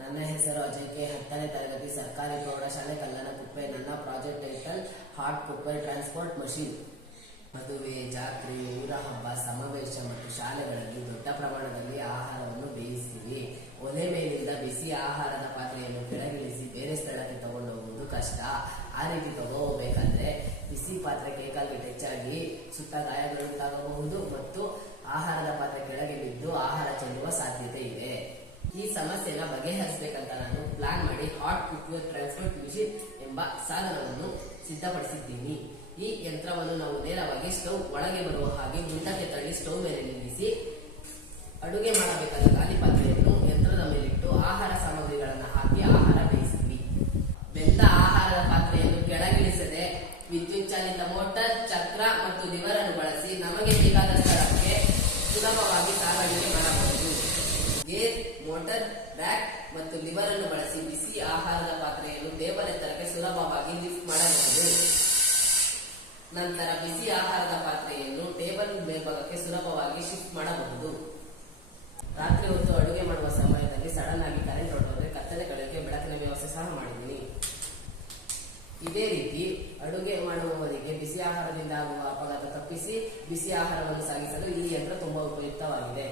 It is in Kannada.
ನನ್ನ ಹೆಸರು ಅಜಯ್ ಕೆ. 10ನೇ ತರಗತಿ ಸರ್ಕಾರಿ ಪ್ರೌಢಶಾಲೆ ಕಲ್ಲನಕುಪ್ಪೆ. ನನ್ನ project title hot cooker transport machine. ಮದುವೆ, ಜಾತ್ರೆ, ಊರ ಹಬ್ಬ, ಸಮಾವೇಶ ಮತ್ತು ಶಾಲೆಗಳಲ್ಲಿ ದೊಡ್ಡ ಪ್ರಮಾಣದಲ್ಲಿ ಆಹಾರವನ್ನು ಬೇಯಿಸ್ತೀವಿ. ಒಲೆ ಮೇಲಿಂದ ಬಿಸಿ ಆಹಾರದ ಪಾತ್ರೆಯನ್ನು ಕೆಳಗಿಳಿಸಿ ಬೇರೆ ಸ್ಥಳಕ್ಕೆ ತಗೊಂಡು ಹೋಗುವುದು ಕಷ್ಟ. ಆ ರೀತಿ ತಗೋಬೇಕಾದ್ರೆ ಬಿಸಿ ಪಾತ್ರೆ ಕೈಕಾಲಿಗೆ ಹೆಚ್ಚಾಗಿ ಸುಟ್ಟ ಗಾಯಗಳುಂಟಾಗಬಹುದು ಮತ್ತು ಆಹಾರದ ಪಾತ್ರೆ ಕೆಳಗೆ ಬಿದ್ದು ಆಹಾರ ಚೆಲ್ಲುವ ಸಾಧ್ಯತೆ ಇದೆ. ಈ ಸಮಸ್ಯೆನ ಬಗೆಹರಿಸಬೇಕಂತ ನಾನು ಪ್ಲಾನ್ ಮಾಡಿ ಹಾಟ್ ಕುಕ್ಕರ್ ಟ್ರಾನ್ಸ್ಪೋರ್ಟ್ ಮಿಷಿನ್ ಎಂಬ ಸಾಧನವನ್ನು ಸಿದ್ಧಪಡಿಸಿದ್ದೀನಿ. ಈ ಯಂತ್ರವನ್ನು ನಾವು ನೇರವಾಗಿ ಸ್ಟವ್ ಒಳಗೆ ಬರುವ ಹಾಗೆ ಮುಂದಕ್ಕೆ ತಳ್ಳಿ ಸ್ಟವ್ ಮೇಲೆ ನಿಲ್ಲಿಸಿ ಅಡುಗೆ ಮಾಡಬೇಕಾದ ಖಾಲಿ ಪಾತ್ರೆಯನ್ನು ಯಂತ್ರದ ಮೇಲಿಟ್ಟು ಆಹಾರ ಸಾಮಗ್ರಿಗಳನ್ನು ಹಾಕಿ ಆಹಾರ ಬೇಯಿಸಿದ್ವಿ. ಬೆಂದ ಆಹಾರದ ಪಾತ್ರೆಯನ್ನು ಕೆಳಗಿಳಿಸದೆ ವಿದ್ಯುತ್ ಚಾಲಿತ ಮೋಟಾರ್, ಚಕ್ರ ಮತ್ತು ಲಿವರ್ ಅನ್ನು ಬಳಸಿ ನಮಗೆ ಬೇಕಾದ ಸ್ಥಳಕ್ಕೆ ಸುಲಭವಾಗಿ ಸಾಗಾಣಿಕೆ ಮಾಡಬಹುದು. ಗೇರ್, ಮೋಟಾರ್, ರ್ಯಾಕ್ ಮತ್ತು ಲಿವರ್ ಅನ್ನು ಬಳಸಿ ಬಿಸಿ ಆಹಾರದ ಪಾತ್ರೆಯನ್ನು ಟೇಬಲ್ ಎತ್ತರಕ್ಕೆ ಸುಲಭವಾಗಿ ಲಿಫ್ಟ್ ಮಾಡಬಹುದು. ನಂತರ ಬಿಸಿ ಆಹಾರದ ಪಾತ್ರೆಯನ್ನು ಟೇಬಲ್ ಮೇಲ್ಭಾಗಕ್ಕೆ ಸುಲಭವಾಗಿ ಶಿಫ್ಟ್ ಮಾಡಬಹುದು. ರಾತ್ರಿ ಹೊತ್ತು ಅಡುಗೆ ಮಾಡುವ ಸಮಯದಲ್ಲಿ ಸಡನ್ ಆಗಿ ಕರೆಂಟ್ ಹೊರಟೋದ್ರೆ ಕತ್ತಲೆ ಕಳೆಯೋಕೆ ಬೆಳಕಿನ ವ್ಯವಸ್ಥೆ ಸಹ ಮಾಡಿದ್ದೀನಿ. ಇದೇ ರೀತಿ ಅಡುಗೆ ಮಾಡುವವರಿಗೆ ಬಿಸಿ ಆಹಾರದಿಂದ ಆಗುವ ಅಪಘಾತ ತಪ್ಪಿಸಿ ಬಿಸಿ ಆಹಾರವನ್ನು ಸಾಗಿಸಲು ಈ ಯಂತ್ರ ತುಂಬಾ ಉಪಯುಕ್ತವಾಗಿದೆ.